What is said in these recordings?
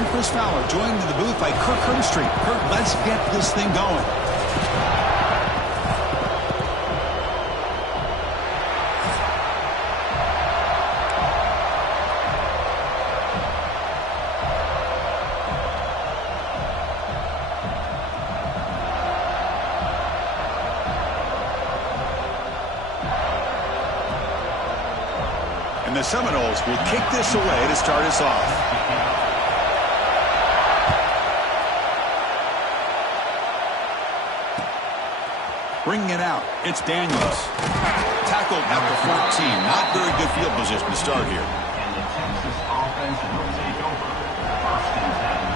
I'm Chris Fowler, joined in the booth by Kirk Herbstreit. Kirk, let's get this thing going. And the Seminoles will kick this away to start us off. Bringing it out, it's Daniels. Tackled at the 14. Not very good field position to start here. And the Texas offense will take over. First and 10.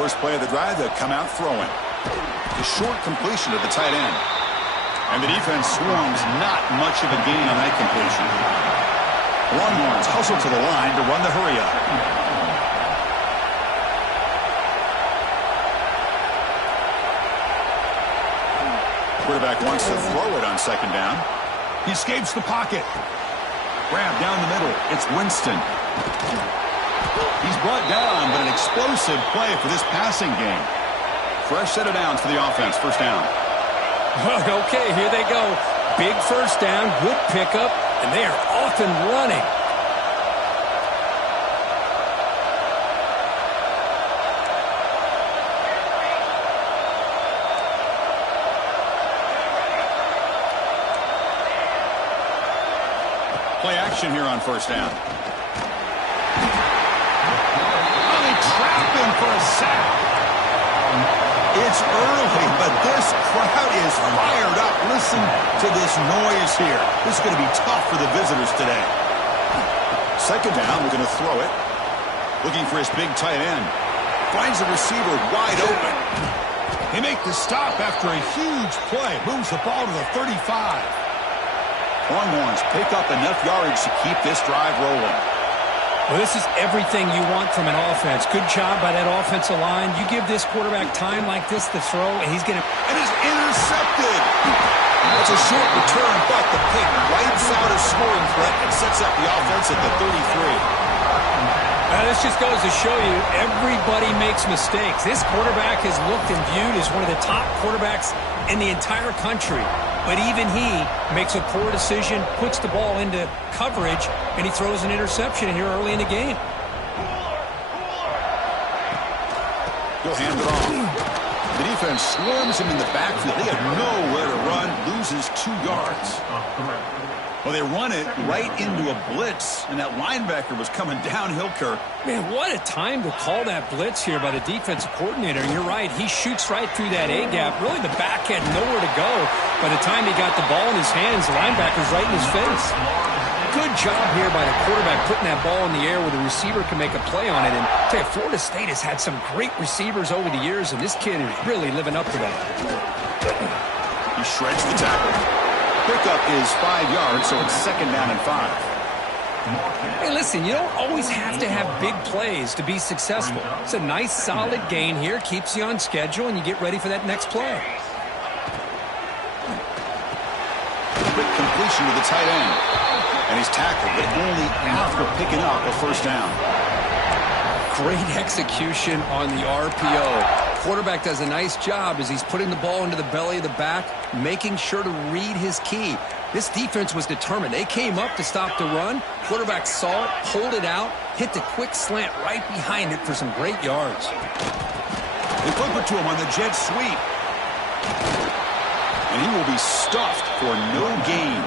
First play of the drive, they'll come out throwing. The short completion to the tight end. And the defense swarms, not much of a gain on that completion. Longhorns hustle to the line to run the hurry up. Quarterback wants to throw it on second down. He escapes the pocket. Grab down the middle. It's Winston. He's brought down, but an explosive play for this passing game. Fresh set of downs for the offense. First down. Okay, here they go. Big first down, good pickup, and they are off and running. Play action here on first down. For a sack. It's early, but this crowd is fired up. Listen to this noise here. This is going to be tough for the visitors today. Second down, we're going to throw it. Looking for his big tight end. Finds the receiver wide open. They make the stop after a huge play. Moves the ball to the 35. Longhorns pick up enough yardage to keep this drive rolling. Well, this is everything you want from an offense. Good job by that offensive line. You give this quarterback time like this to throw, and he's going to... And it's intercepted. That's a short return, but the pick wipes out a scoring threat and sets up the offense at the 33. This just goes to show you everybody makes mistakes. This quarterback is looked and viewed as one of the top quarterbacks in the entire country. But even he makes a poor decision, puts the ball into coverage, and he throws an interception here early in the game. He'll hand it off. The defense swarms him in the backfield. They have nowhere to run, loses 2 yards. Well, they run it right into a blitz, and that linebacker was coming downhill, Kirk. Man, what a time to call that blitz here by the defensive coordinator. And you're right, he shoots right through that A-gap. Really, the back had nowhere to go. By the time he got the ball in his hands, the linebacker's right in his face. Good job here by the quarterback putting that ball in the air where the receiver can make a play on it. And I tell you, Florida State has had some great receivers over the years, and this kid is really living up to that. He shreds the tackle. Pickup is 5 yards, so it's second down and 5. Hey, listen, you don't always have to have big plays to be successful. It's a nice, solid gain here, keeps you on schedule, and you get ready for that next play. Quick completion to the tight end. And he's tackled, but only after picking up a first down. Great execution on the RPO. Quarterback does a nice job as he's putting the ball into the belly of the back, making sure to read his key. This defense was determined. They came up to stop the run. Quarterback saw it, pulled it out, hit the quick slant right behind it for some great yards. They flip it to him on the jet sweep. And he will be stuffed for no gain.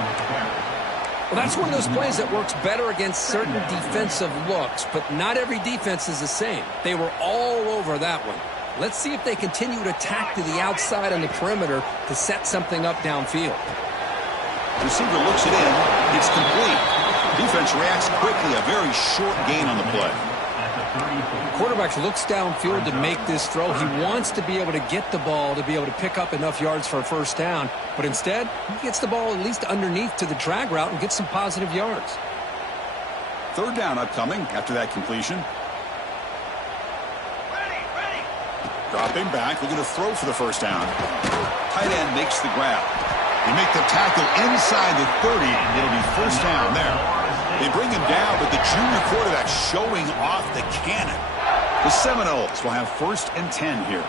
Well, that's one of those plays that works better against certain defensive looks, but not every defense is the same. They were all over that one. Let's see if they continue to attack to the outside on the perimeter to set something up downfield. Receiver looks it in. It's complete. Defense reacts quickly. A very short gain on the play. Quarterback looks downfield to make this throw. He wants to be able to get the ball to be able to pick up enough yards for a first down. But instead, he gets the ball at least underneath to the drag route and gets some positive yards. Third down upcoming after that completion. Dropping back, looking to throw for the first down. Tight end makes the grab. They make the tackle inside the 30, and it'll be first down there. They bring him down, but the junior quarterback showing off the cannon. The Seminoles will have 1st and 10 here.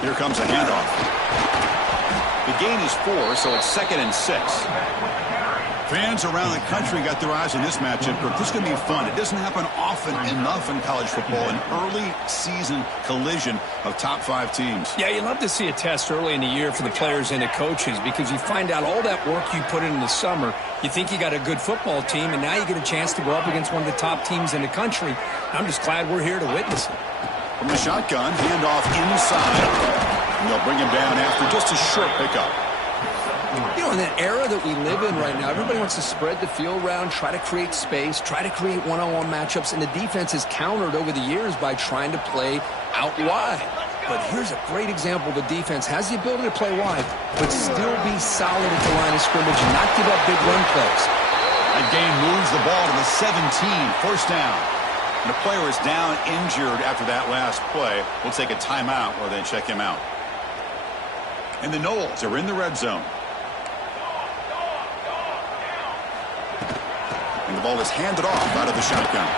Here comes a handoff. The gain is 4, so it's 2nd and 6. Fans around the country got their eyes on this matchup. This is going to be fun. It doesn't happen often enough in college football, an early season collision of top 5 teams. Yeah, you love to see a test early in the year for the players and the coaches because you find out all that work you put in the summer. You think you got a good football team, and now you get a chance to go up against one of the top teams in the country. I'm just glad we're here to witness it. From the shotgun, handoff inside. And they'll bring him down after just a short pickup. You know, in that era that we live in right now, everybody wants to spread the field around, try to create space, try to create one-on-one matchups, and the defense has countered over the years by trying to play out wide. But here's a great example. The defense has the ability to play wide, but still be solid at the line of scrimmage and not give up big run plays. That gain moves the ball to the 17, first down. And the player is down injured after that last play. We'll take a timeout or then check him out. And the Noles are in the red zone. And the ball is handed off out of the shotgun.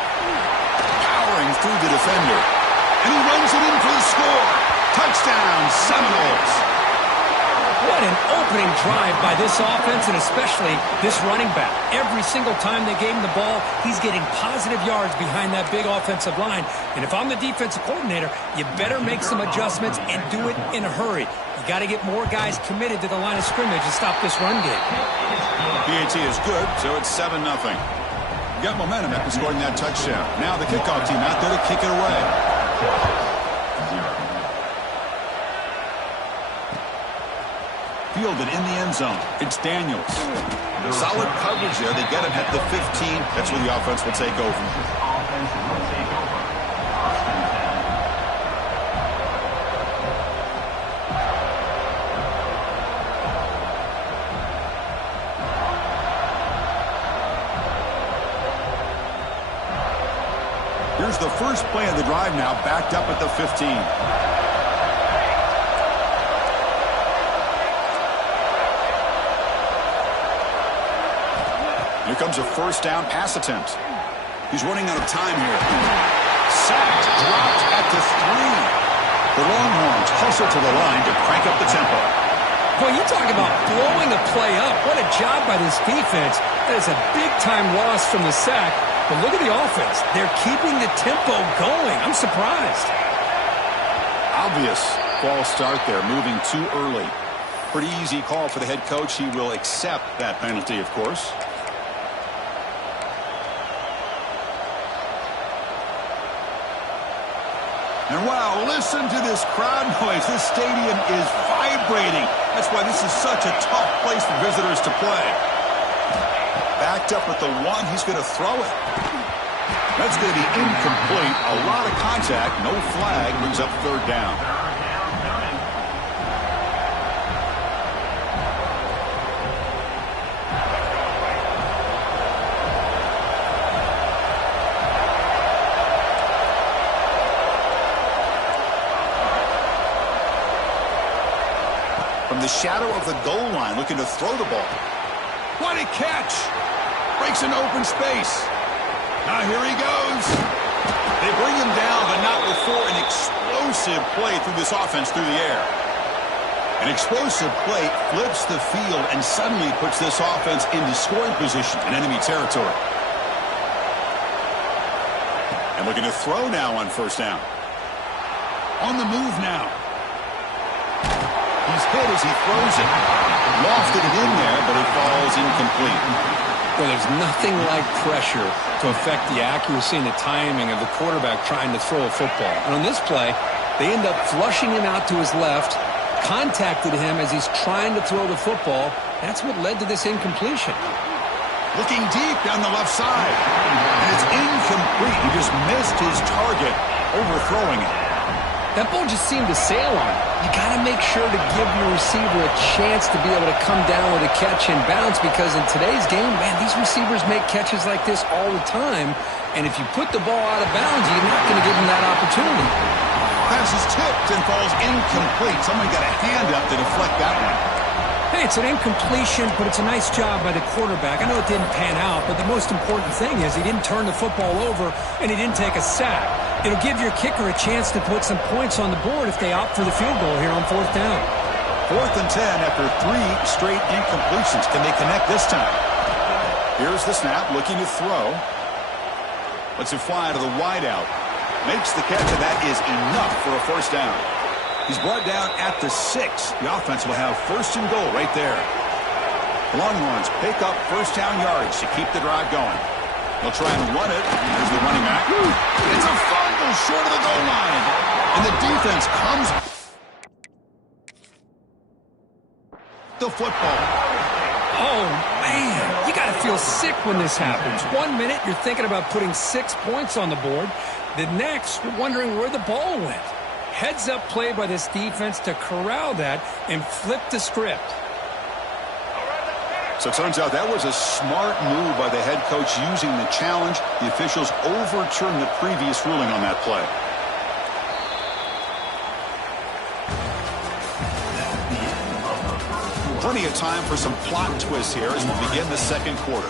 Powering through the defender. And he runs it in for the score. Touchdown, Seminoles. What an opening drive by this offense, and especially this running back. Every single time they gave him the ball, he's getting positive yards behind that big offensive line. And if I'm the defensive coordinator, you better make some adjustments and do it in a hurry. You got to get more guys committed to the line of scrimmage and stop this run game. PAT is good, so it's 7-0. Got momentum after scoring that touchdown. Now the kickoff team out there to kick it away. Fielded in the end zone. It's Daniels. Solid coverage there. They get him at the 15. That's where the offense will take over. Here's the first play of the drive now, backed up at the 15. Here comes a first down pass attempt. He's running out of time here. Sacked, dropped at the 3. The Longhorns hustle to the line to crank up the tempo. Boy, you talk about blowing a play up. What a job by this defense. That is a big-time loss from the sack. But look at the offense. They're keeping the tempo going. I'm surprised. Obvious false start there, moving too early. Pretty easy call for the head coach. He will accept that penalty, of course. And wow, listen to this crowd noise. This stadium is vibrating. That's why this is such a tough place for visitors to play. Backed up at the 1, he's going to throw it. That's going to be incomplete. A lot of contact, no flag, brings up third down. From the shadow of the goal line, looking to throw the ball. What a catch! Breaks an open space. Now here he goes. They bring him down, but not before an explosive play through this offense through the air. An explosive play flips the field and suddenly puts this offense into scoring position in enemy territory. And looking to throw now on first down. On the move now. He's hit as he throws it. Lofted it in there, but it falls incomplete. Well, there's nothing like pressure to affect the accuracy and the timing of the quarterback trying to throw a football. And on this play, they end up flushing him out to his left, contacted him as he's trying to throw the football, That's what led to this incompletion. Looking deep down the left side. And it's incomplete. He just missed his target, overthrowing it. That ball just seemed to sail on him. You got to make sure to give your receiver a chance to be able to come down with a catch and bounce, because in today's game, man, these receivers make catches like this all the time. And if you put the ball out of bounds, you're not going to give them that opportunity. Pass is tipped and falls incomplete. Someone got a hand up to deflect that one. Hey, it's an incompletion, but it's a nice job by the quarterback. I know it didn't pan out, but the most important thing is he didn't turn the football over and he didn't take a sack. It'll give your kicker a chance to put some points on the board if they opt for the field goal here on 4th down. 4th and 10 after 3 straight incompletions. Can they connect this time? Here's the snap, looking to throw. Lets it fly to the wideout. Makes the catch, and that is enough for a 1st down. He's brought down at the 6. The offense will have 1st and goal right there. The Longhorns pick up 1st down yardage to keep the drive going. They'll try and run it. Here's the running back. It's a fumble short of the goal line. And the defense comes the football. Oh, man, you got to feel sick when this happens. 1 minute, you're thinking about putting 6 points on the board. The next, you're wondering where the ball went. Heads-up play by this defense to corral that and flip the script. So it turns out that was a smart move by the head coach using the challenge. The officials overturned the previous ruling on that play. Plenty of time for some plot twists here as we begin the 2nd quarter.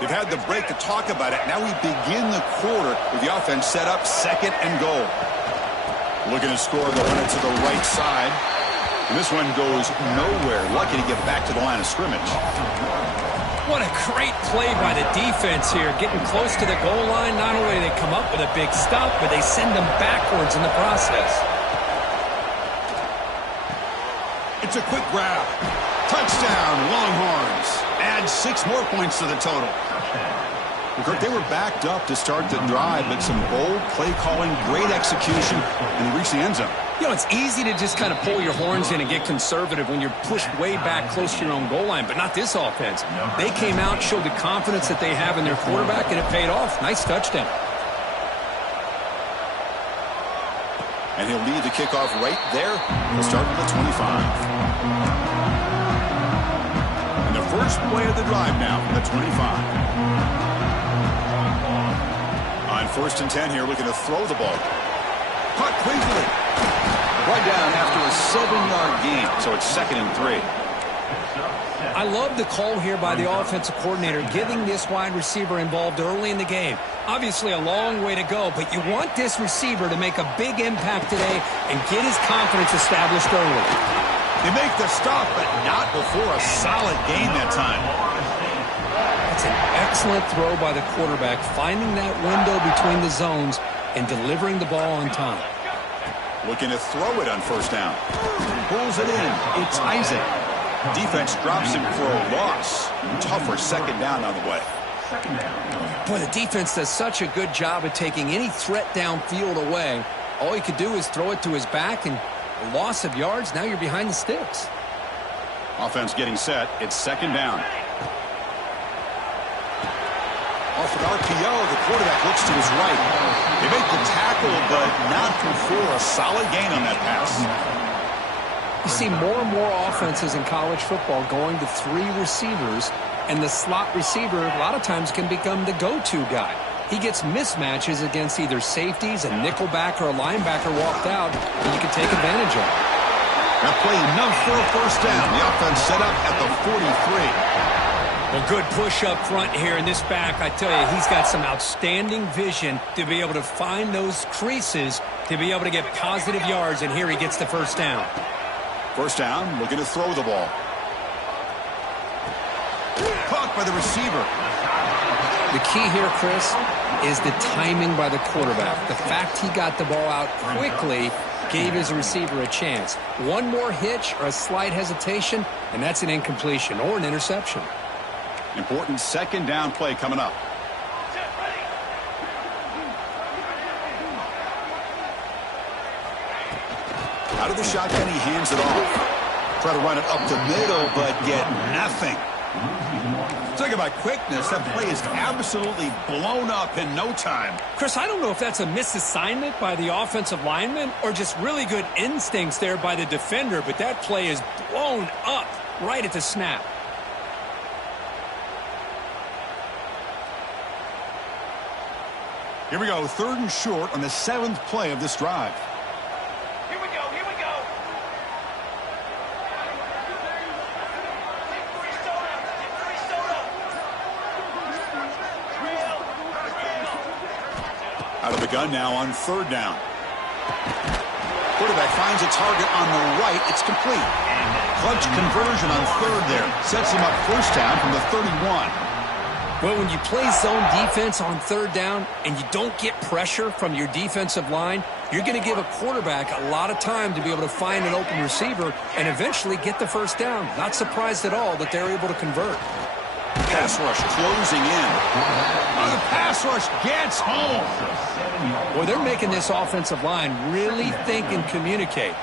They've had the break to talk about it. Now we begin the quarter with the offense set up 2nd and goal. Looking to score, they'll run it to the right side. And this one goes nowhere. Lucky to get back to the line of scrimmage. What a great play by the defense here. Getting close to the goal line, not only do they come up with a big stop, but they send them backwards in the process. It's a quick grab. Touchdown, Longhorns. Add 6 more points to the total. Kirk, they were backed up to start the drive, but some bold play calling, great execution, and they reached the end zone. You know, it's easy to just kind of pull your horns in and get conservative when you're pushed way back close to your own goal line, but not this offense. They came out, showed the confidence that they have in their quarterback, and it paid off. Nice touchdown. And he'll lead the kickoff right there. He'll start at the 25. And the first play of the drive now from the 25. On 1st and 10 here, looking to throw the ball. Caught quickly. Right down after a 7-yard gain, so it's 2nd and 3. I love the call here by the offensive coordinator, getting this wide receiver involved early in the game. Obviously a long way to go, but you want this receiver to make a big impact today and get his confidence established early. They make the stop, but not before a solid gain that time. That's an excellent throw by the quarterback, finding that window between the zones and delivering the ball on time. Looking to throw it on 1st down. Pulls it in. It's Isaac. Defense drops him for a loss. Tougher 2nd down on the way. Boy, the defense does such a good job of taking any threat downfield away. All he could do is throw it to his back, and a loss of yards, now you're behind the sticks. Offense getting set. It's 2nd down. Off an RPO, the quarterback looks to his right. They make the tackle, but not before a solid gain on that pass. You see more and more offenses in college football going to 3 receivers, and the slot receiver a lot of times can become the go-to guy. He gets mismatches against either safeties, a nickelback, or a linebacker walked out, and you can take advantage of it. That play enough for a 1st down. The offense set up at the 43. Well, good push up front here in this back. I tell you, he's got some outstanding vision to be able to find those creases to be able to get positive yards, and here he gets the 1st down. 1st down, looking to throw the ball. Caught by the receiver. The key here, Chris, is the timing by the quarterback. The fact he got the ball out quickly gave his receiver a chance. One more hitch or a slight hesitation, and that's an incompletion or an interception. Important 2nd down play coming up. Out of the shotgun, he hands it off. Try to run it up the middle, but get nothing. Talking about quickness, that play is absolutely blown up in no time. Chris, I don't know if that's a misassignment by the offensive lineman or just really good instincts there by the defender, but that play is blown up right at the snap. Here we go, 3rd and short on the 7th play of this drive. Here we go, here we go. Out of the gun now on 3rd down. Quarterback finds a target on the right. It's complete. Clutch conversion on 3rd there. Sets him up 1st down from the 31. Well, when you play zone defense on 3rd down and you don't get pressure from your defensive line, you're going to give a quarterback a lot of time to be able to find an open receiver and eventually get the 1st down. Not surprised at all that they're able to convert. Pass rush closing in. Oh, the pass rush gets home. Well, they're making this offensive line really think and communicate.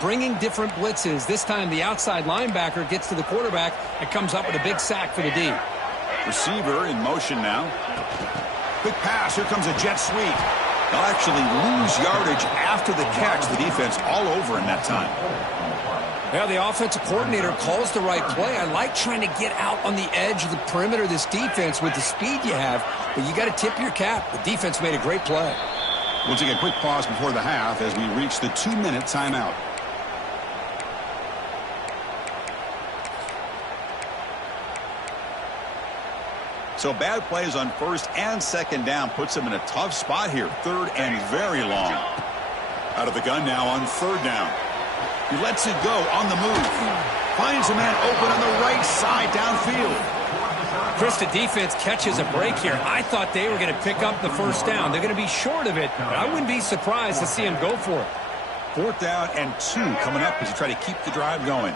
Bringing different blitzes. This time the outside linebacker gets to the quarterback and comes up with a big sack for the D. Receiver in motion now. Quick pass. Here comes a jet sweep. They'll actually lose yardage after the catch. The defense all over in that time. Well, the offensive coordinator calls the right play. I like trying to get out on the edge of the perimeter of this defense with the speed you have, but you got to tip your cap. The defense made a great play. We'll take a quick pause before the half as we reach the 2-minute timeout. So bad plays on 1st and 2nd down puts him in a tough spot here. 3rd and very long. Out of the gun now on 3rd down. He lets it go on the move. Finds a man open on the right side downfield. Chris, the defense catches a break here. I thought they were going to pick up the 1st down. They're going to be short of it, but I wouldn't be surprised to see him go for it. 4th down and 2 coming up as you try to keep the drive going.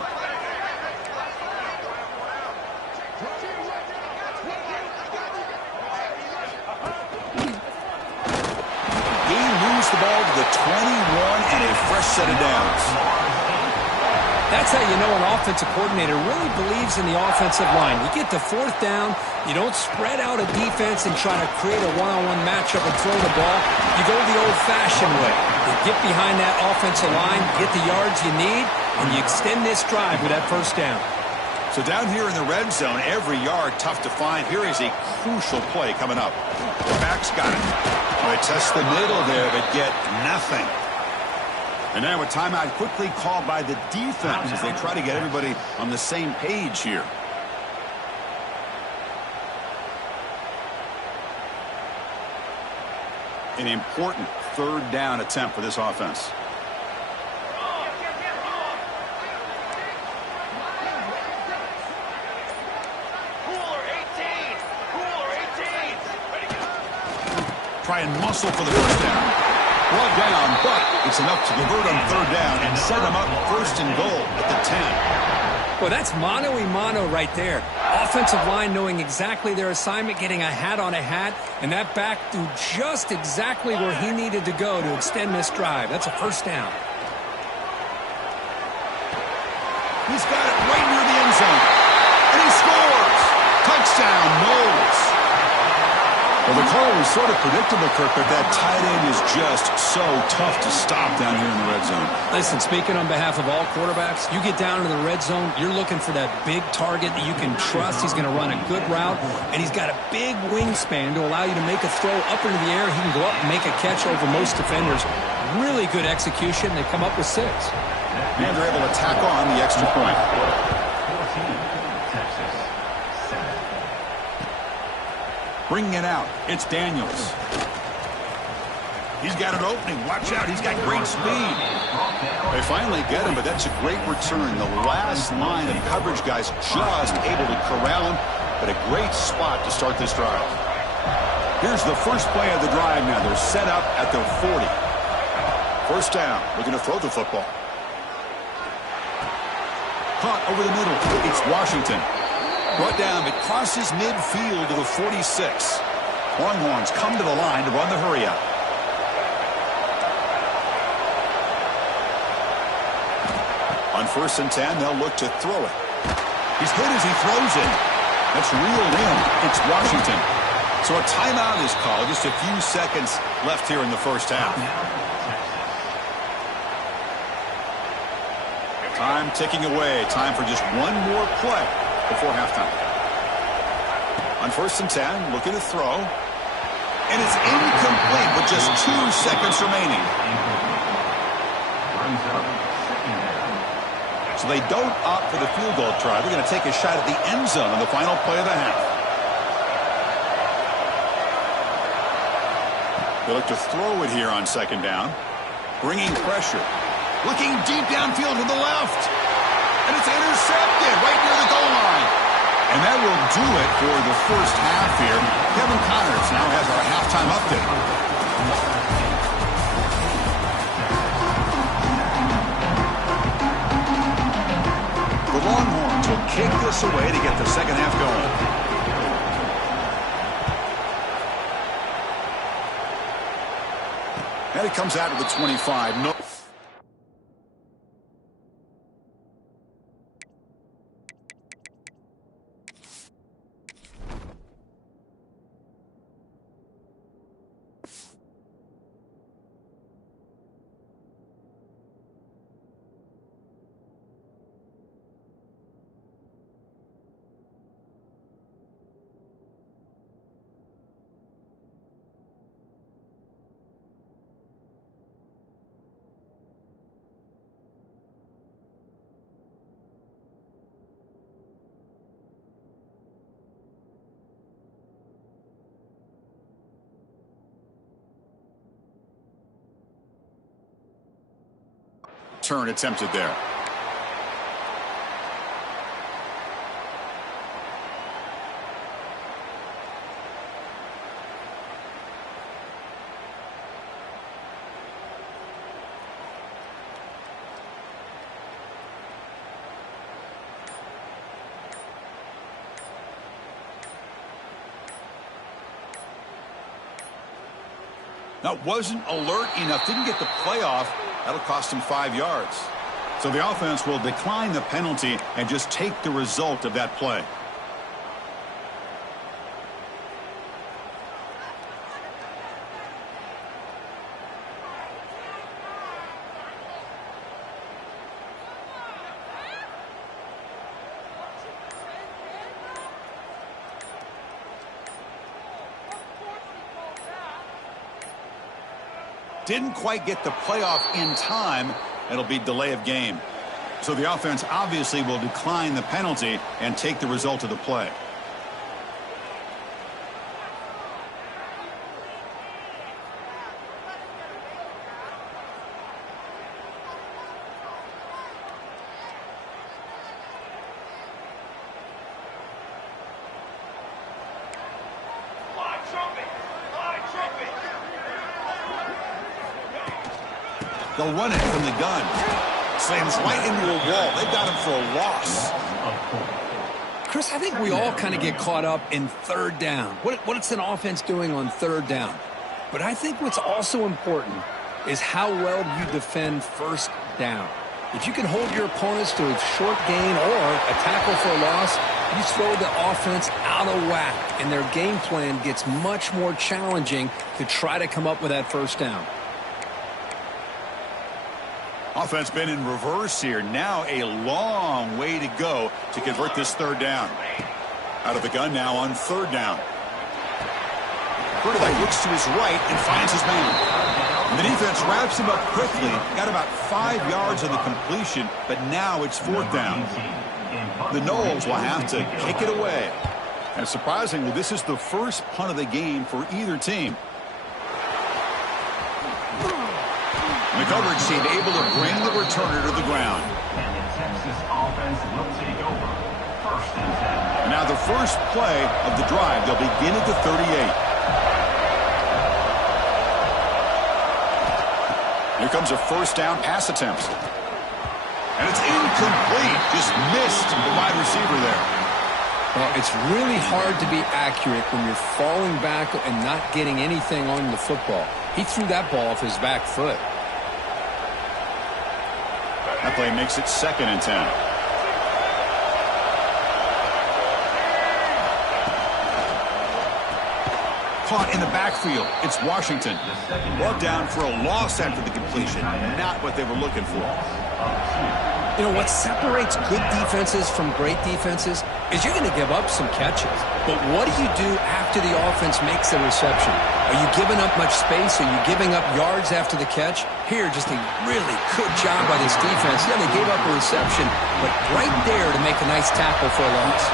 The ball to the 21 and a fresh set of downs. That's how you know an offensive coordinator really believes in the offensive line. You get to 4th down, you don't spread out a defense and try to create a one-on-one matchup and throw the ball. You go the old-fashioned way. You get behind that offensive line, get the yards you need, and you extend this drive with that 1st down. So down here in the red zone, every yard tough to find. Here is a crucial play coming up. The back's got it. They test the middle there, but get nothing. And now a timeout quickly called by the defense as they try to get everybody on the same page here. An important 3rd down attempt for this offense. Try and muscle for the 1st down. Brought down, but it's enough to convert on 3rd down and set them up 1st and goal at the 10. Well, that's mano-a-mano right there. Offensive line knowing exactly their assignment, getting a hat on a hat, and that back threw just exactly where he needed to go to extend this drive. That's a 1st down. He's got it right near the end zone. And he scores! Touchdown, Knowles. Well, the call was sort of predictable, Kirk, but that tight end is just so tough to stop down here in the red zone. Listen, speaking on behalf of all quarterbacks, you get down to the red zone, you're looking for that big target that you can trust. He's going to run a good route, and he's got a big wingspan to allow you to make a throw up into the air. He can go up and make a catch over most defenders. Really good execution. They come up with 6. And they're able to tack on the extra point. Bringing it out, it's Daniels. He's got an opening. Watch out, he's got great speed. They finally get him, but that's a great return. The last line of coverage guys just able to corral him, but a great spot to start this drive. Here's the first play of the drive now. They're set up at their 40. 1st down. We're going to throw the football. Caught over the middle. It's Washington. Brought down, it crosses midfield to the 46. Longhorns come to the line to run the hurry-up. On 1st and 10, they'll look to throw it. He's hit as he throws it. That's reeled in. It's Washington. So a timeout is called. Just a few seconds left here in the first half. Time ticking away. Time for just one more play before halftime. On 1st and 10, looking to throw. And it's incomplete with just 2 seconds remaining. So they don't opt for the field goal try. They're going to take a shot at the end zone on the final play of the half. They look to throw it here on 2nd down. Bringing pressure. Looking deep downfield to the left. And it's intercepted right near the goal line. And that will do it for the first half here. Kevin Connors now has our halftime update. The Longhorns will kick this away to get the second half going. And it comes out to the 25. No. Turn attempted there. Now, wasn't alert enough, didn't get the playoff. That'll cost him 5 yards. So the offense will decline the penalty and just take the result of that play. Didn't quite get the playoff in time. It'll be delay of game. So the offense obviously will decline the penalty and take the result of the play. They'll run it from the gun. Slams right into a wall. They've got him for a loss. Chris, I think we all kind of get caught up in 3rd down. What's an offense doing on 3rd down? But I think what's also important is how well you defend 1st down. If you can hold your opponents to a short gain or a tackle for a loss, you throw the offense out of whack, and their game plan gets much more challenging to try to come up with that 1st down. Offense been in reverse here. Now a long way to go to convert this 3rd down. Out of the gun now on 3rd down. Quarterback looks to his right and finds his man. The defense wraps him up quickly. Got about 5 yards on the completion, but now it's 4th down. The Noles will have to kick it away. And surprisingly, this is the first punt of the game for either team. The coverage team able to bring the returner to the ground. And the Texas offense will take over. 1st and 10. And now the first play of the drive. They'll begin at the 38. Here comes a 1st down pass attempt. And it's incomplete. Just missed the wide receiver there. Well, it's really hard to be accurate when you're falling back and not getting anything on the football. He threw that ball off his back foot. That play makes it 2nd and 10. Caught in the backfield. It's Washington. Brought down for a loss after the completion. Not what they were looking for. You know, what separates good defenses from great defenses is you're going to give up some catches. But what do you do after the offense makes the reception? Are you giving up much space? Are you giving up yards after the catch? Here, just a really good job by this defense. Yeah, they gave up a reception, but right there to make a nice tackle for a loss.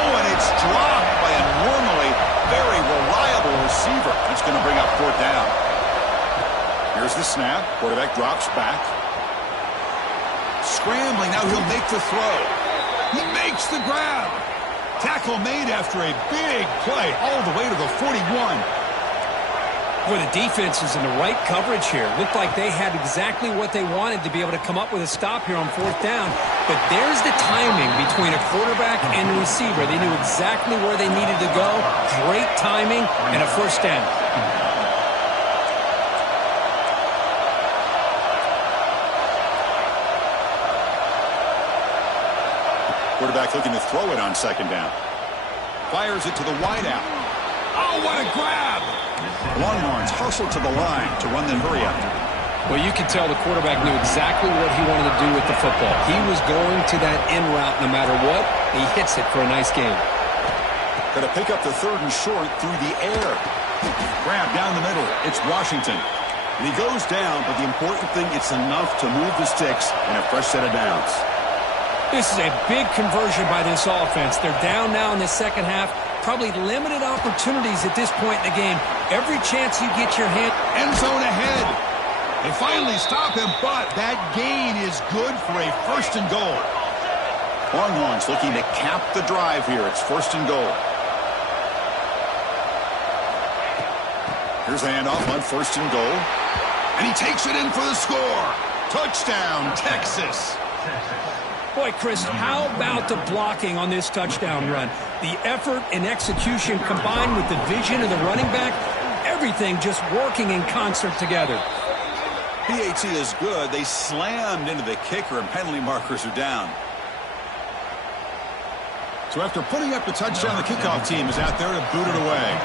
Oh, and it's dropped by a normally very reliable receiver. That's going to bring up 4th down. Here's the snap. Quarterback drops back. Scrambling. Now he'll make the throw. He makes the grab. Tackle made after a big play all the way to the 41. Boy, the defense is in the right coverage here. Looked like they had exactly what they wanted to be able to come up with a stop here on 4th down. But there's the timing between a quarterback and the receiver. They knew exactly where they needed to go. Great timing and a 1st down. Quarterback looking to throw it on 2nd down. Fires it to the wideout. Oh, what a grab! Longhorns hustle to the line to run the hurry up. Well, you can tell the quarterback knew exactly what he wanted to do with the football. He was going to that in route no matter what. He hits it for a nice game. Got to pick up the 3rd and short through the air. Grab down the middle. It's Washington. And he goes down, but the important thing, it's enough to move the sticks and a fresh set of downs. This is a big conversion by this offense. They're down now in the 2nd half. Probably limited opportunities at this point in the game. Every chance you get your hand. End zone ahead. They finally stop him, but that gain is good for a 1st and goal. Longhorns looking to cap the drive here. It's 1st and goal. Here's the handoff on 1st and goal. And he takes it in for the score. Touchdown, Texas. Boy, Chris, how about the blocking on this touchdown run? The effort and execution combined with the vision of the running back, everything just working in concert together. PAT is good. They slammed into the kicker, and penalty markers are down. So after putting up the touchdown, the kickoff team is out there to boot it away.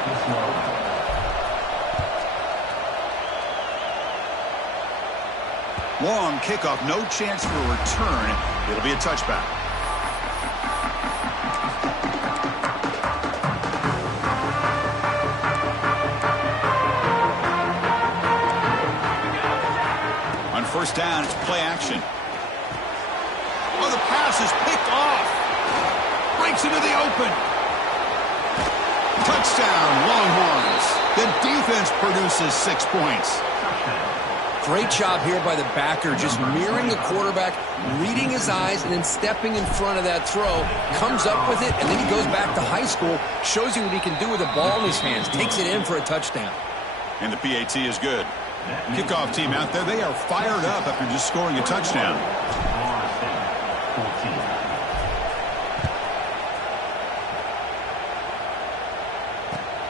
Long kickoff, no chance for a return. It'll be a touchback. On 1st down, it's play action. Oh, the pass is picked off. Breaks into the open. Touchdown, Longhorns. The defense produces 6 points. Great job here by the backer, just mirroring the quarterback, reading his eyes, and then stepping in front of that throw. Comes up with it, and then he goes back to high school, shows you what he can do with the ball in his hands, takes it in for a touchdown. And the PAT is good. Kickoff team out there, they are fired up after just scoring a touchdown.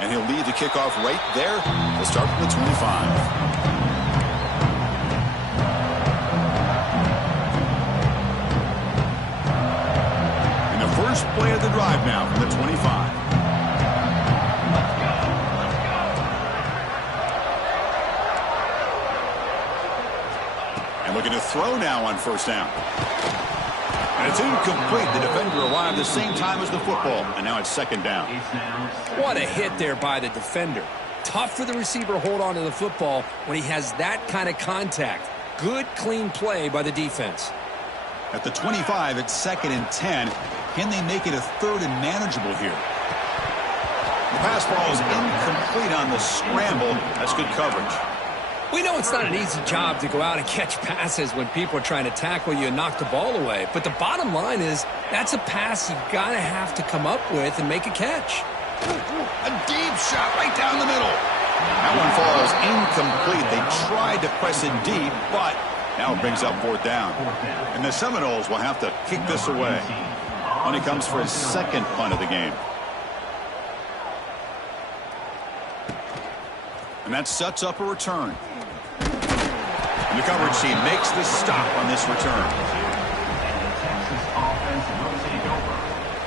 And he'll lead the kickoff right there. We'll start from the 25. First play of the drive now from the 25. And looking to throw now on 1st down. And it's incomplete. The defender arrived the same time as the football. And now it's 2nd down. What a hit there by the defender. Tough for the receiver to hold on to the football when he has that kind of contact. Good, clean play by the defense. At the 25, it's 2nd and 10. Can they make it a 3rd and manageable here? The pass ball is incomplete on the scramble. That's good coverage. We know it's not an easy job to go out and catch passes when people are trying to tackle you and knock the ball away. But the bottom line is that's a pass you've got to have to come up with and make a catch. A deep shot right down the middle. That one falls incomplete. They tried to press it deep, but now it brings up 4th down. And the Seminoles will have to kick this away. When he comes for his 2nd punt of the game. And that sets up a return. The coverage team makes the stop on this return. Texas offense will take over.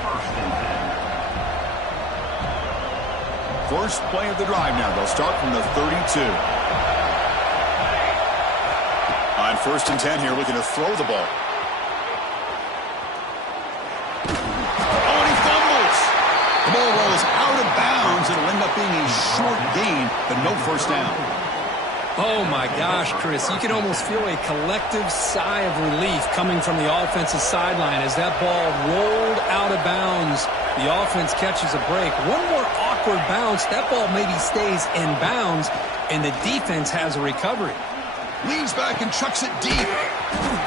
First and 10. First play of the drive now. They'll start from the 32. On first and 10 here, looking to throw the ball. Oh, and he fumbles. The ball rolls out of bounds. It'll end up being a short gain, but no first down. Oh, my gosh, Chris. You can almost feel a collective sigh of relief coming from the offensive sideline as that ball rolled out of bounds. The offense catches a break. One more awkward bounce. That ball maybe stays in bounds, and the defense has a recovery. Leans back and chucks it deep.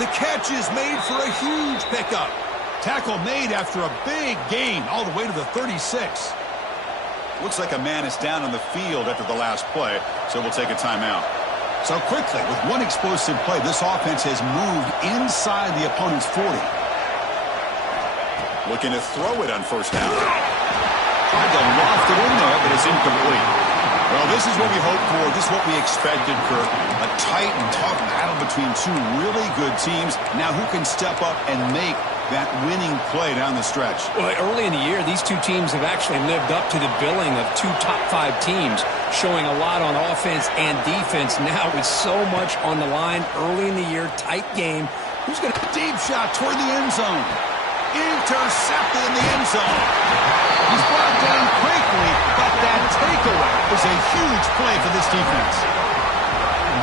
The catch is made for a huge pickup. Tackle made after a big gain all the way to the 36. Looks like a man is down on the field after the last play, so we'll take a timeout. So quickly, with one explosive play, this offense has moved inside the opponent's 40. Looking to throw it on first down. Tried to loft it in there, but it's incomplete. Well, this is what we hoped for. This is what we expected, Kirk. A tight and tough battle between two really good teams. Now who can step up and make that winning play down the stretch? Well, early in the year, these two teams have actually lived up to the billing of two top-5 teams, showing a lot on offense and defense. Now with so much on the line early in the year, tight game. Who's going to deep shot toward the end zone? Intercepted in the end zone. He's brought down quickly, but that takeaway is a huge play for this defense.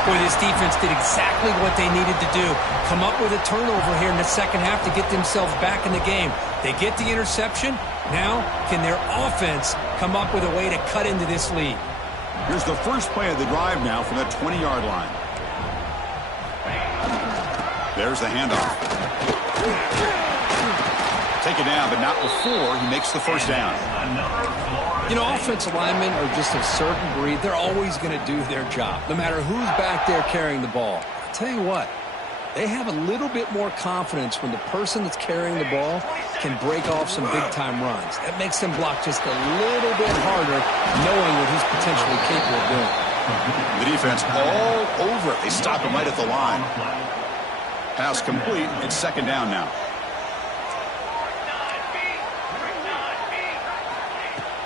Boy, this defense did exactly what they needed to do. Come up with a turnover here in the second half to get themselves back in the game. They get the interception. Now, can their offense come up with a way to cut into this lead? Here's the first play of the drive now from the 20-yard line. There's the handoff. Take it down, but not before he makes the first down. You know, offensive linemen are just a certain breed. They're always going to do their job, no matter who's back there carrying the ball. I'll tell you what, they have a little bit more confidence when the person that's carrying the ball can break off some big-time runs. That makes them block just a little bit harder, knowing what he's potentially capable of doing. The defense all over it. They stop him right at the line. Pass complete. It's second down now.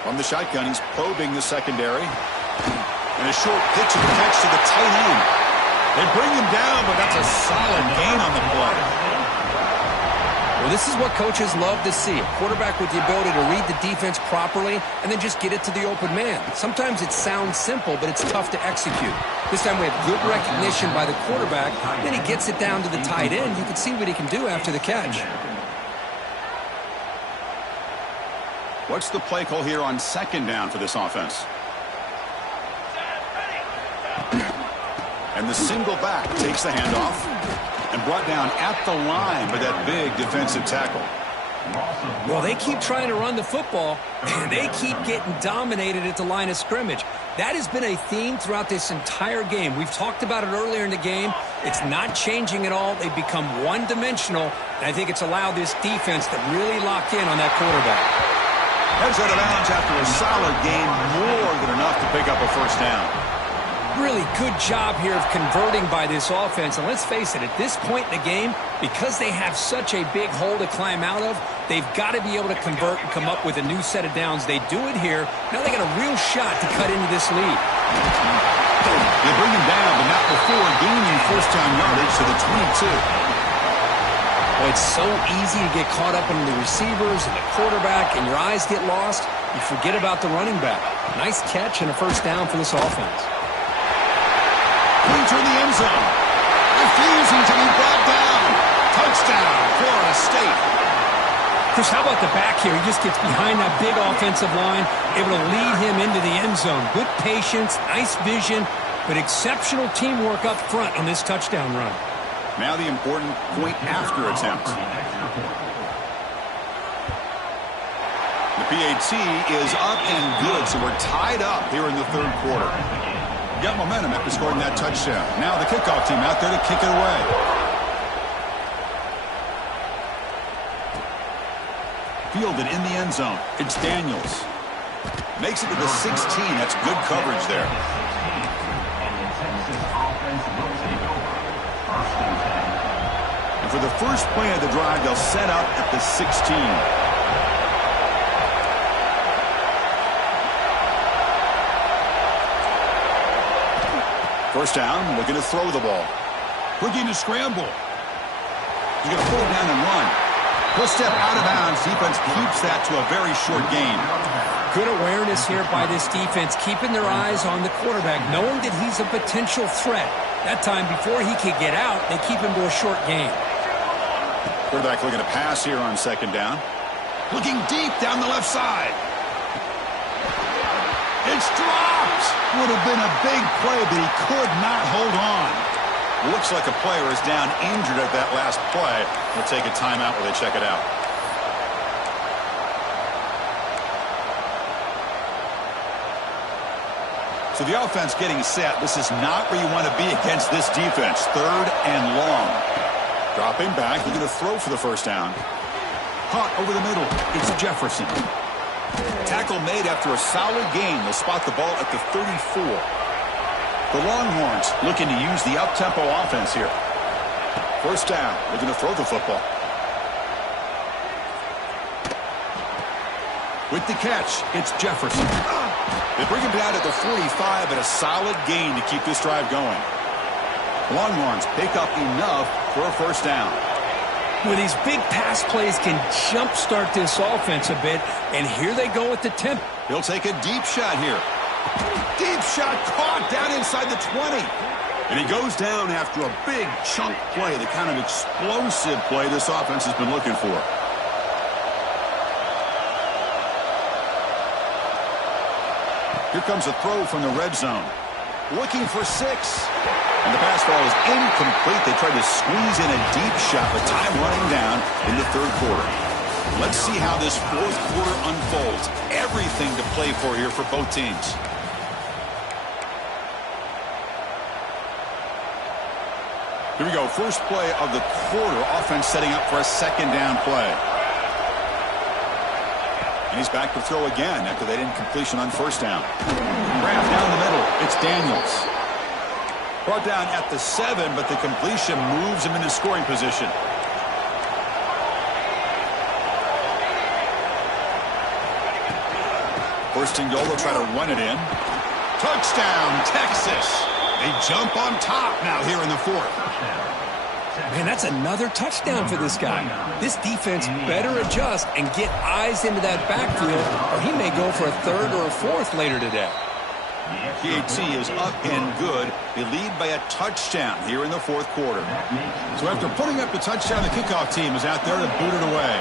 From the shotgun, he's probing the secondary. And a short pitch and catch to the tight end. They bring him down, but that's a solid gain on the play. Well, this is what coaches love to see. A quarterback with the ability to read the defense properly and then just get it to the open man. Sometimes it sounds simple, but it's tough to execute. This time we have good recognition by the quarterback. Then he gets it down to the tight end. You can see what he can do after the catch. What's the play call here on second down for this offense? And the single back takes the handoff and brought down at the line by that big defensive tackle. Well, they keep trying to run the football, and they keep getting dominated at the line of scrimmage. That has been a theme throughout this entire game. We've talked about it earlier in the game. It's not changing at all. They've become one-dimensional, and I think it's allowed this defense to really lock in on that quarterback. Heads out of bounds after a solid game, more than enough to pick up a first down. Really good job here of converting by this offense. And let's face it, at this point in the game, because they have such a big hole to climb out of, they've got to be able to convert and come up with a new set of downs. They do it here. Now they got a real shot to cut into this lead. They bring him down, but not before gaining first down yardage to the 22. Well, it's so easy to get caught up in the receivers and the quarterback, and your eyes get lost. You forget about the running back. Nice catch and a first down for this offense. Pointer in the end zone. Refusing to be brought down. Touchdown, Florida State. Chris, how about the back here? He just gets behind that big offensive line, able to lead him into the end zone. Good patience, nice vision, but exceptional teamwork up front on this touchdown run. Now the important point after attempt. The PAT is up and good, so we're tied up here in the third quarter. Got momentum after scoring that touchdown. Now the kickoff team out there to kick it away. Fielded in the end zone. It's Daniels. Makes it to the 16. That's good coverage there. for the first play of the drive, they'll set up at the 16. First down, looking to throw the ball. Looking to scramble. He's going to pull it down and run. He'll step out of bounds. Defense keeps that to a very short gain. Good awareness here by this defense, keeping their eyes on the quarterback, knowing that he's a potential threat. That time, before he could get out, they keep him to a short gain. Quarterback looking to pass here on second down. Looking deep down the left side. It's dropped. Would have been a big play, but he could not hold on. Looks like a player is down injured at that last play. We'll take a timeout while they check it out. So the offense getting set. This is not where you want to be against this defense. Third and long. Dropping back. Looking to throw for the first down. Caught over the middle. It's Jefferson. Tackle made after a solid gain. They'll spot the ball at the 34. The Longhorns looking to use the up-tempo offense here. First down. Looking to throw the football. With the catch, it's Jefferson. They bring him down at the 45 at a solid gain to keep this drive going. Longhorns pick up enough for a first down. Well, these big pass plays can jumpstart this offense a bit, and here they go with the tempo. He'll take a deep shot here. Deep shot caught down inside the 20. And he goes down after a big chunk play, the kind of explosive play this offense has been looking for. Here comes a throw from the red zone. Looking for 6. And the pass ball is incomplete. They tried to squeeze in a deep shot, but time running down in the third quarter. Let's see how this fourth quarter unfolds. Everything to play for here for both teams. Here we go. First play of the quarter. Offense setting up for a second down play. And he's back to throw again after that incompletion on first down. Wrapped down the middle. It's Daniels. Brought down at the 7, but the completion moves him into scoring position. First and goal, they'll try to run it in. Touchdown, Texas. They jump on top now here in the fourth. Man, that's another touchdown for this guy. This defense better adjust and get eyes into that backfield, or he may go for a third or a fourth later today. PAT is up and good. They lead by a touchdown here in the fourth quarter. So after putting up the touchdown, the kickoff team is out there to boot it away.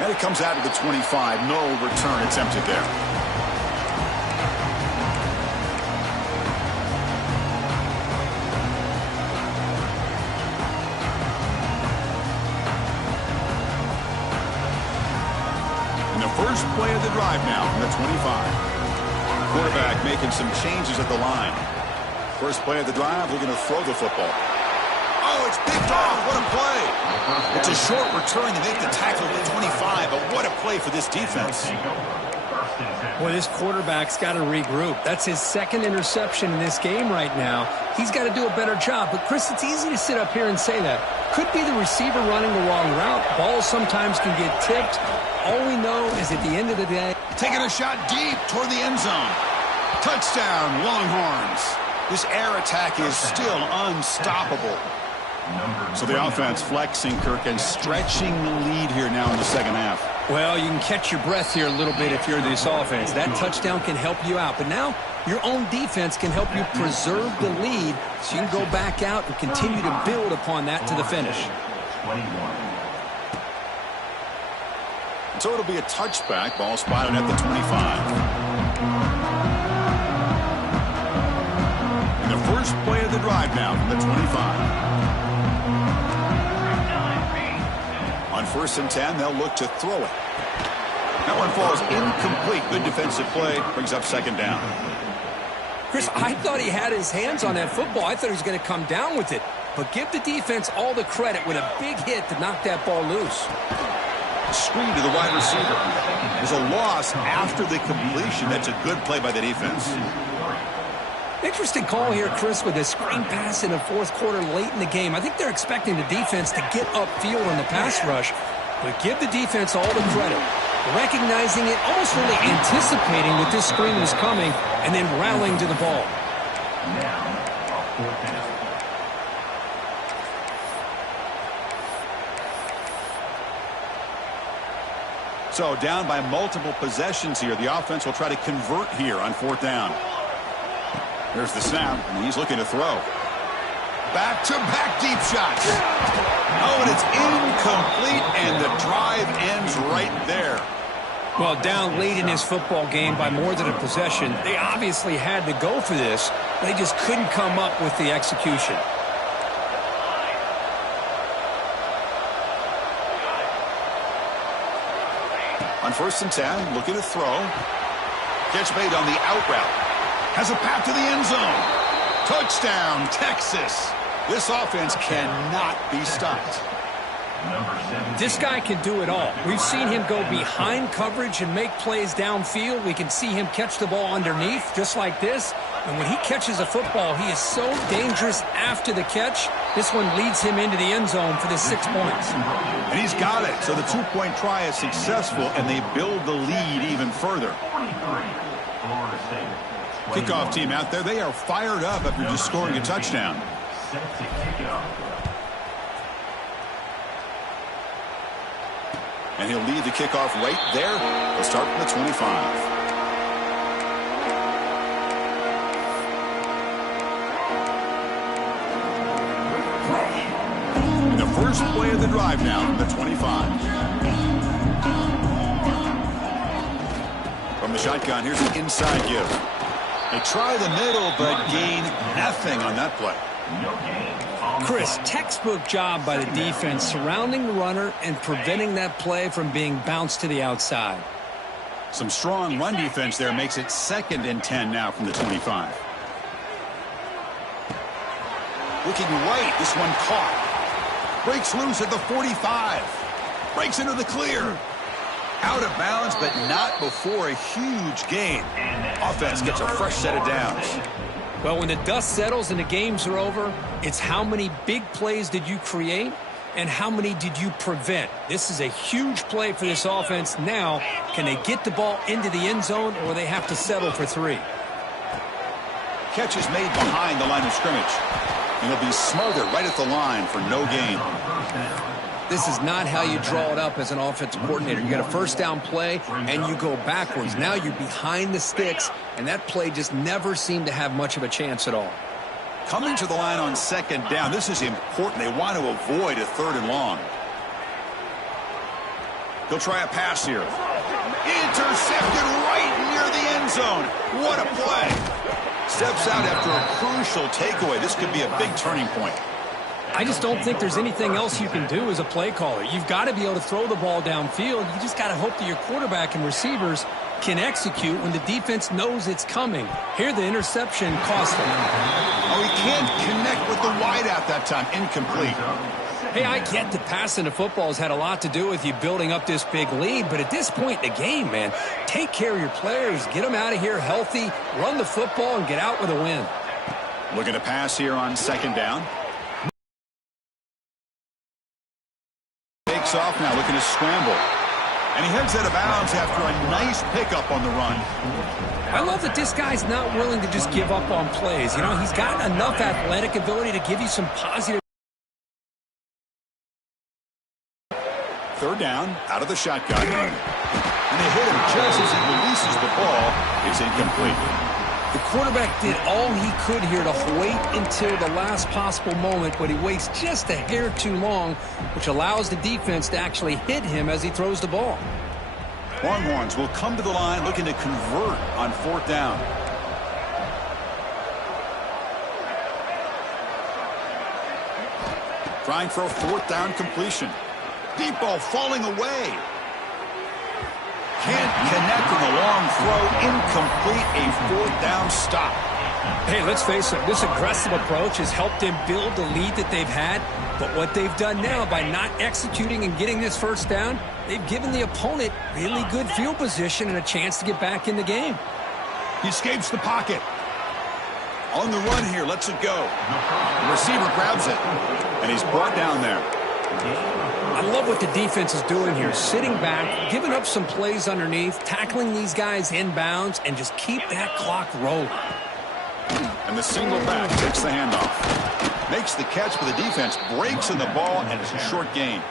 And it comes out to the 25. No return attempted there. First play of the drive now from the 25. Quarterback making some changes at the line. First play of the drive, looking to throw the football. Oh, it's picked off. What a play. It's a short return to make the tackle at the 25, but what a play for this defense. Well, this quarterback's got to regroup. That's his second interception in this game right now. He's got to do a better job. But, Chris, it's easy to sit up here and say that. Could be the receiver running the wrong route. Balls sometimes can get tipped. All we know is at the end of the day, taking a shot deep toward the end zone. Touchdown, Longhorns. This air attack is still unstoppable. So the offense flexing, Kirk, and stretching the lead here now in the second half. Well, you can catch your breath here a little bit if you're this offense. That touchdown can help you out. But now your own defense can help you preserve the lead so you can go back out and continue to build upon that to the finish. So it'll be a touchback. Ball spotted at the 25. And the first play of the drive now from the 25. On first and 10, they'll look to throw it. That one falls incomplete. Good defensive play. Brings up second down. Chris, I thought he had his hands on that football. I thought he was going to come down with it. But give the defense all the credit with a big hit to knock that ball loose. Screen to the wide receiver. There's a loss after the completion. That's a good play by the defense. Interesting call here, Chris, with a screen pass in the fourth quarter late in the game. I think they're expecting the defense to get upfield on the pass rush, but give the defense all the credit. Recognizing it, almost really anticipating that this screen was coming, and then rallying to the ball. So down by multiple possessions here. The offense will try to convert here on fourth down. There's the snap, and he's looking to throw. Back-to-back deep shots. Oh, and it's incomplete, and the drive ends right there. Well, down late in his football game by more than a possession, they obviously had to go for this. They just couldn't come up with the execution. On 1st and 10, looking to throw. Catch made on the out route. Has a path to the end zone. Touchdown, Texas. This offense cannot be stopped. This guy can do it all. We've seen him go behind coverage and make plays downfield. We can see him catch the ball underneath, just like this. And when he catches a football, he is so dangerous after the catch. This one leads him into the end zone for the 6 points. And he's got it. So the two-point try is successful, and they build the lead even further. Kickoff team out there, they are fired up after just scoring a touchdown. And he'll lead the kickoff right there. He'll start from the 25. And the first play of the drive now from the 25. From the shotgun, here's the inside give. They try the middle, but gain nothing on that play. Chris, textbook job by the defense surrounding the runner and preventing that play from being bounced to the outside. Some strong run defense there makes it 2nd and 10 now from the 25. Looking right, this one caught. Breaks loose at the 45. Breaks into the clear. Out of bounds, but not before a huge gain. Offense gets a fresh set of downs. Well, when the dust settles and the games are over, it's how many big plays did you create and how many did you prevent. This is a huge play for this offense. Now, can they get the ball into the end zone, or they have to settle for 3? Catch is made behind the line of scrimmage. And he'll be smothered right at the line for no gain. This is not how you draw it up as an offensive coordinator. You got a first down play, and you go backwards. Now you're behind the sticks, and that play just never seemed to have much of a chance at all. Coming to the line on 2nd down, this is important. They want to avoid a 3rd and long. He'll try a pass here. Intercepted right near the end zone. What a play. Steps out after a crucial takeaway. This could be a big turning point. I just don't think there's anything else you can do as a play caller. You've got to be able to throw the ball downfield. You just got to hope that your quarterback and receivers can execute when the defense knows it's coming. Here, the interception cost him. Oh, he can't connect with the wideout that time. Incomplete. Hey, I get that passing the football has had a lot to do with you building up this big lead, but at this point in the game, man, take care of your players. Get them out of here healthy, run the football, and get out with a win. Looking to pass here on 2nd down. Takes off now, looking to scramble. And he heads out of bounds after a nice pickup on the run. I love that this guy's not willing to just give up on plays. You know, he's got enough athletic ability to give you some positive. 3rd down, out of the shotgun. And they hit him just as he releases the ball. It's incomplete. The quarterback did all he could here to wait until the last possible moment, but he waits just a hair too long, which allows the defense to actually hit him as he throws the ball. Longhorns will come to the line looking to convert on 4th down. Trying for a 4th down completion. Deep ball falling away. Can't connect on the long throw. Incomplete. A 4th down stop. Hey, let's face it, this aggressive approach has helped them build the lead that they've had. But what they've done now by not executing and getting this first down, they've given the opponent really good field position and a chance to get back in the game. He escapes the pocket. On the run here, lets it go. The receiver grabs it, and he's brought down there. I love what the defense is doing here. Sitting back, giving up some plays underneath, tackling these guys inbounds, and just keep that clock rolling. And the single back takes the handoff. Makes the catch, but the defense breaks in the ball, and it's a short gain.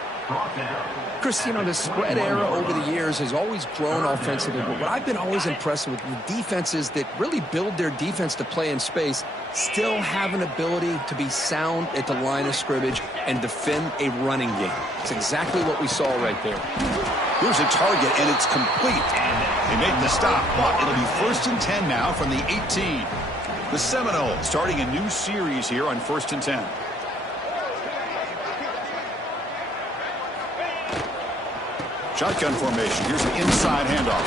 Chris, you know, the spread era over the years has always grown offensively, but what I've been always impressed with defenses that really build their defense to play in space still have an ability to be sound at the line of scrimmage and defend a running game. It's exactly what we saw right there. Here's a target, and it's complete. They make the stop, but it'll be 1st and 10 now from the 18. The Seminoles starting a new series here on 1st and 10. Shotgun formation. Here's an inside handoff.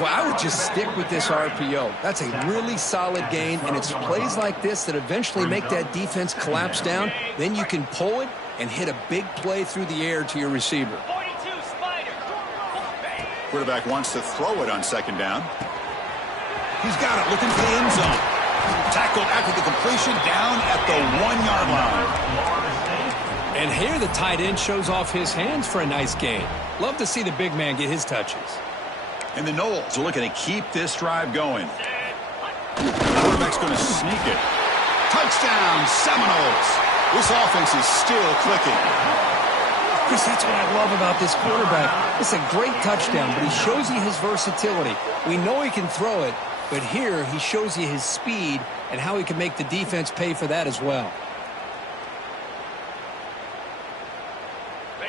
Well, I would just stick with this RPO. That's a really solid gain, and it's plays like this that eventually make that defense collapse down. Then you can pull it and hit a big play through the air to your receiver. Quarterback wants to throw it on 2nd down. He's got it, looking for the end zone. Tackled after the completion, down at the 1-yard line. And here the tight end shows off his hands for a nice gain. Love to see the big man get his touches. And the Noles are looking to keep this drive going. The quarterback's going to sneak it. Touchdown, Seminoles. This offense is still clicking. Chris, that's what I love about this quarterback. It's a great touchdown, but he shows you his versatility. We know he can throw it, but here he shows you his speed and how he can make the defense pay for that as well.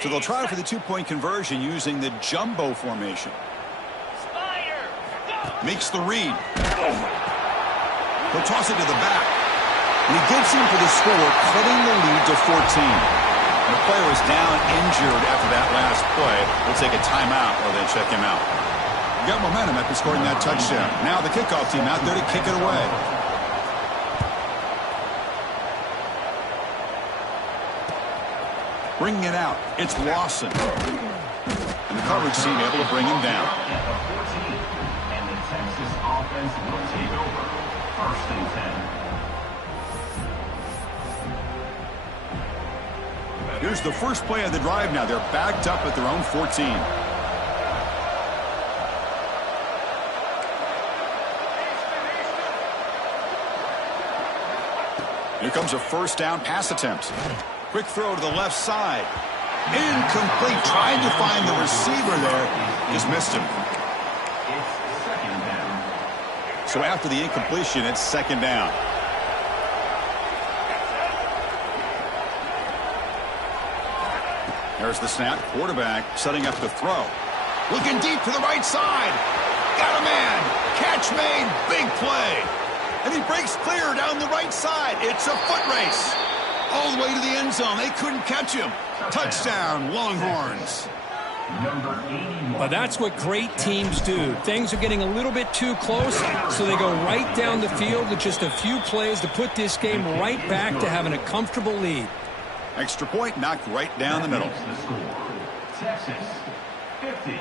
So they'll try for the 2-point conversion using the jumbo formation. Makes the read. He'll toss it to the back. And he gets in for the score, cutting the lead to 14. And the player is down injured after that last play. They'll take a timeout or they check him out. Got momentum after scoring that touchdown. Now the kickoff team out there to kick it away. Bringing it out, it's Lawson. And the coverage team able to bring him down. And the Texas offense will take over. 1st and 10. Here's the first play of the drive now. They're backed up at their own 14. Here comes a 1st down pass attempt. Quick throw to the left side. Incomplete. Trying to find the receiver there. Just missed him. It's 2nd down. So after the incompletion, it's 2nd down. There's the snap. Quarterback setting up the throw. Looking deep to the right side. Got a man. Catch made. Big play. And he breaks clear down the right side. It's a foot race. All the way to the end zone. They couldn't catch him. Touchdown, Longhorns. But that's what great teams do. Things are getting a little bit too close, so they go right down the field with just a few plays to put this game right back to having a comfortable lead. Extra point knocked right down the middle. The score, Texas 50,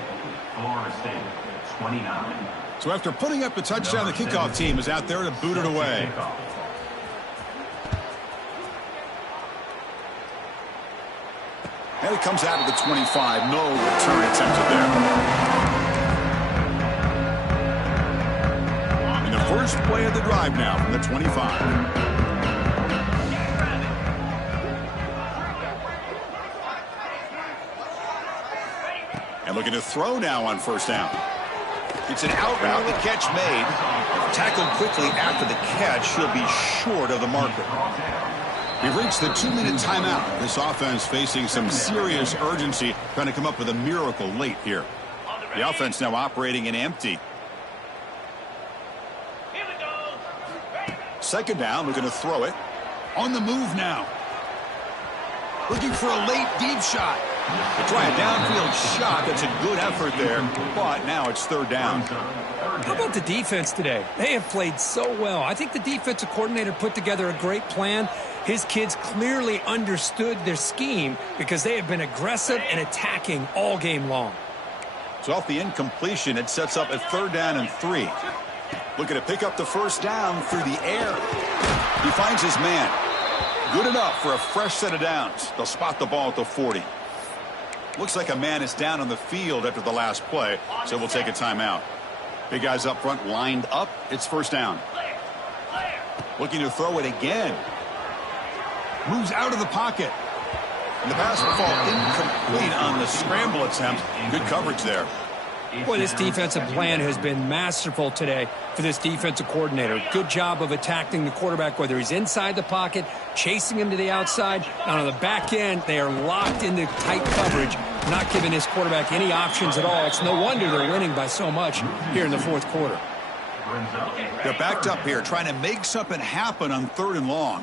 Florida State 29. So after putting up the touchdown, the kickoff team is out there to boot it away. And it comes out of the 25. No return attempted there. And the first play of the drive now from the 25. And looking to throw now on 1st down. It's an out route, the catch made. Tackled quickly after the catch. He'll be short of the marker. We've reached the 2-minute timeout. This offense facing some serious urgency, trying to come up with a miracle late here. The offense now operating in empty. 2nd down, looking to throw it. On the move now. Looking for a late deep shot. They try a downfield shot. That's a good effort there, but now it's 3rd down. How about the defense today? They have played so well. I think the defensive coordinator put together a great plan. His kids clearly understood their scheme because they have been aggressive and attacking all game long. So off the incompletion, it sets up a 3rd down and 3. Looking to pick up the first down through the air. He finds his man. Good enough for a fresh set of downs. They'll spot the ball at the 40. Looks like a man is down on the field after the last play, so we'll take a timeout. Big guys up front lined up. It's first down. Looking to throw it again. Moves out of the pocket. And the pass will fall incomplete on the scramble attempt. Good coverage there. Boy, this defensive plan has been masterful today for this defensive coordinator. Good job of attacking the quarterback, whether he's inside the pocket, chasing him to the outside. And on the back end, they are locked into tight coverage, not giving this quarterback any options at all. It's no wonder they're winning by so much here in the fourth quarter. They're backed up here, trying to make something happen on 3rd and long.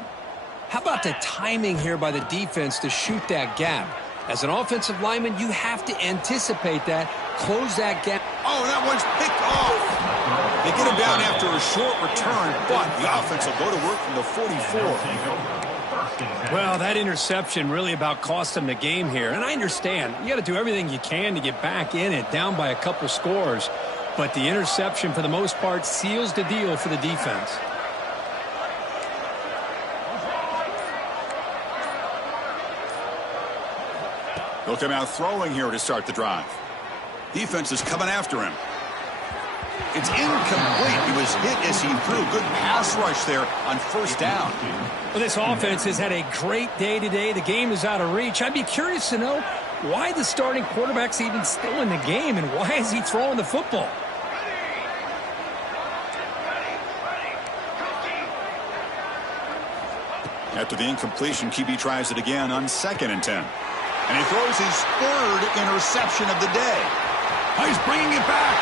How about the timing here by the defense to shoot that gap? As an offensive lineman, you have to anticipate that, close that gap. Oh, that one's picked off. They get him down after a short return, but the offense will go to work from the 44. Well, that interception really about cost them the game here. And I understand, you got to do everything you can to get back in it, down by a couple scores. But the interception, for the most part, seals the deal for the defense. They'll come out throwing here to start the drive. Defense is coming after him. It's incomplete. He was hit as he threw. Good pass rush there on first down. Well, this offense has had a great day today. The game is out of reach. I'd be curious to know why the starting quarterback's even still in the game and why is he throwing the football? After the incompletion, QB tries it again on 2nd and 10. And he throws his 3rd interception of the day. Oh, he's bringing it back.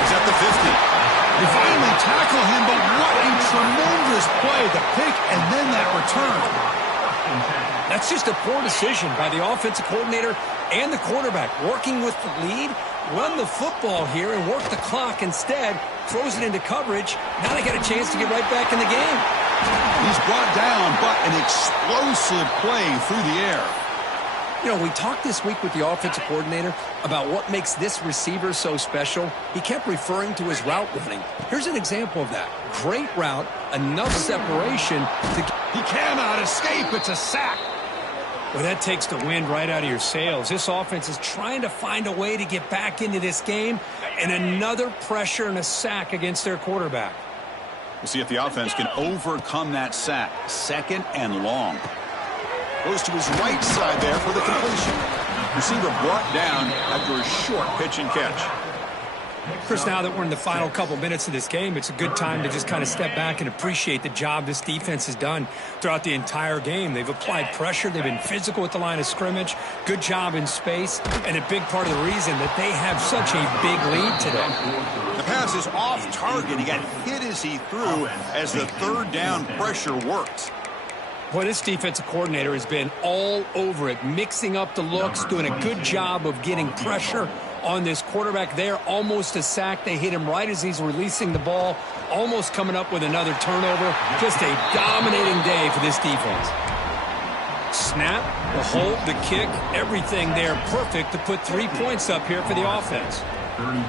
He's at the 50. They finally tackle him, but what a tremendous play. The pick and then that return. That's just a poor decision by the offensive coordinator and the quarterback. Working with the lead, run the football here and work the clock instead. Throws it into coverage. Now they got a chance to get right back in the game. He's brought down, but an explosive play through the air. You know, we talked this week with the offensive coordinator about what makes this receiver so special. He kept referring to his route running. Here's an example of that. Great route, enough separation to... He cannot escape. It's a sack. Well, that takes the wind right out of your sails. This offense is trying to find a way to get back into this game, and another pressure and a sack against their quarterback. We'll see if the offense can overcome that sack. 2nd and long. Goes to his right side there for the completion. Receiver brought down after a short pitch and catch. Chris, now that we're in the final couple minutes of this game, it's a good time to just kind of step back and appreciate the job this defense has done throughout the entire game. They've applied pressure. They've been physical at the line of scrimmage. Good job in space. And a big part of the reason that they have such a big lead today. The pass is off target. He got hit as he threw as the 3rd down pressure worked. Boy, this defensive coordinator has been all over it, mixing up the looks, doing a good job of getting pressure on this quarterback there. Almost a sack. They hit him right as he's releasing the ball, almost coming up with another turnover. Just a dominating day for this defense. Snap, the hold, the kick, everything there perfect to put 3 points up here for the offense. 32.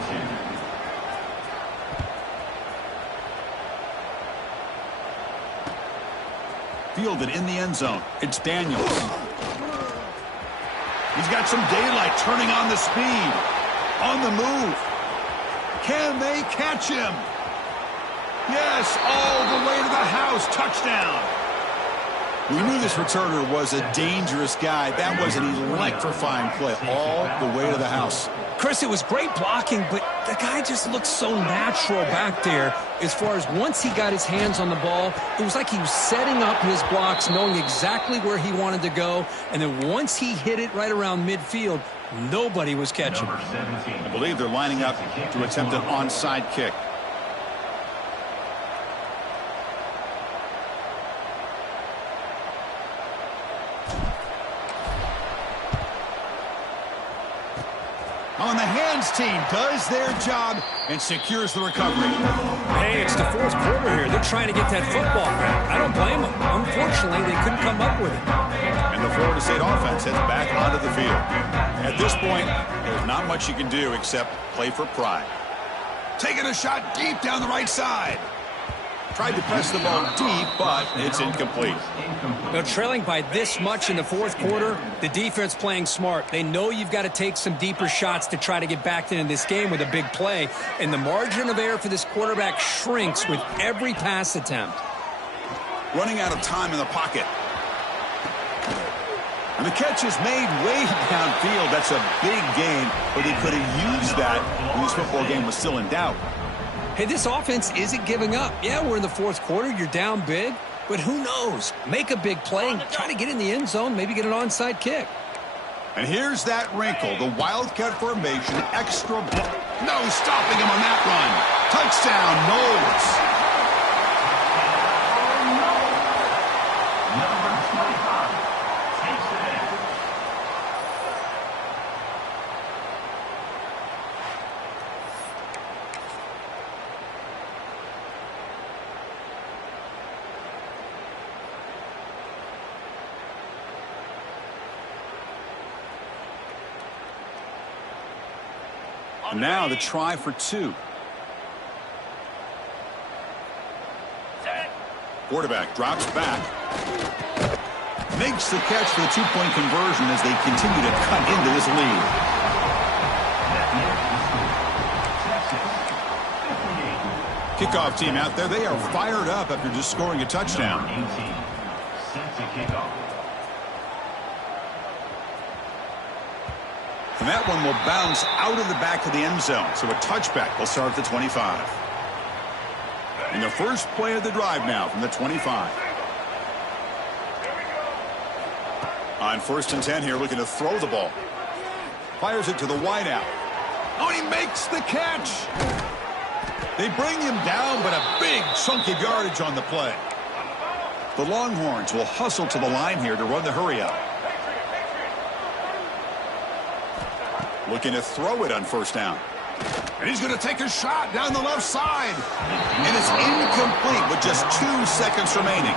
Fielded in the end zone. It's Daniels. He's got some daylight, turning on the speed. On the move. Can they catch him? Yes, all the way to the house. Touchdown. We knew this returner was a dangerous guy. That was an electrifying play all the way to the house. Chris, it was great blocking, but the guy just looked so natural back there as far as once he got his hands on the ball, it was like he was setting up his blocks, knowing exactly where he wanted to go, and then once he hit it right around midfield, nobody was catching. I believe they're lining up to attempt an onside kick. On the hands team does their job and secures the recovery. Hey, it's the fourth quarter here. They're trying to get that football back. I don't blame them. Unfortunately, they couldn't come up with it. And the Florida State offense heads back onto the field. At this point, there's not much you can do except play for pride. Taking a shot deep down the right side. Tried to press the ball deep, but it's incomplete. They're trailing by this much in the fourth quarter. The defense playing smart. They know you've got to take some deeper shots to try to get back into this game with a big play. And the margin of error for this quarterback shrinks with every pass attempt. Running out of time in the pocket. And the catch is made way downfield. That's a big gain, but he could have used that when this football game was still in doubt. Hey, this offense isn't giving up. Yeah, we're in the fourth quarter. You're down big, but who knows? Make a big play and try to get in the end zone, maybe get an onside kick. And here's that wrinkle, the Wildcat formation, extra. No stopping him on that run. Touchdown, Knowles. Now the try for two. Quarterback drops back. Makes the catch for the two-point conversion as they continue to cut into this lead. Kickoff team out there. They are fired up after just scoring a touchdown. Set to kick off. And that one will bounce out of the back of the end zone. So a touchback will start at the 25. And the first play of the drive now from the 25. On 1st and 10 here, looking to throw the ball. Fires it to the wideout. Oh, and he makes the catch. They bring him down, but a big chunk of yardage on the play. The Longhorns will hustle to the line here to run the hurry up. Looking to throw it on 1st down. And he's going to take a shot down the left side. And it's incomplete with just 2 seconds remaining.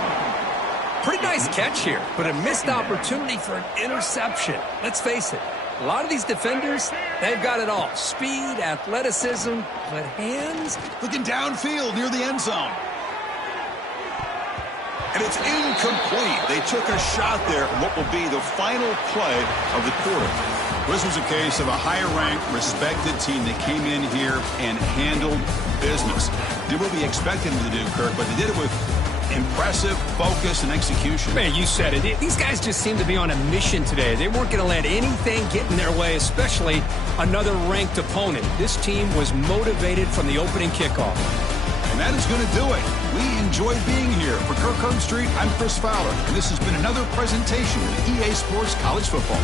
Pretty nice catch here, but a missed opportunity for an interception. Let's face it, a lot of these defenders, they've got it all. Speed, athleticism, but hands? Looking downfield near the end zone. And it's incomplete. They took a shot there from what will be the final play of the quarter. This was a case of a higher-ranked, respected team that came in here and handled business. Did what we expected them to do, Kirk, but they did it with impressive focus and execution. Man, you said it. These guys just seem to be on a mission today. They weren't going to let anything get in their way, especially another ranked opponent. This team was motivated from the opening kickoff. And that is going to do it. We enjoyed being here. For Kirk Herbstreit, I'm Chris Fowler, and this has been another presentation of EA Sports College Football.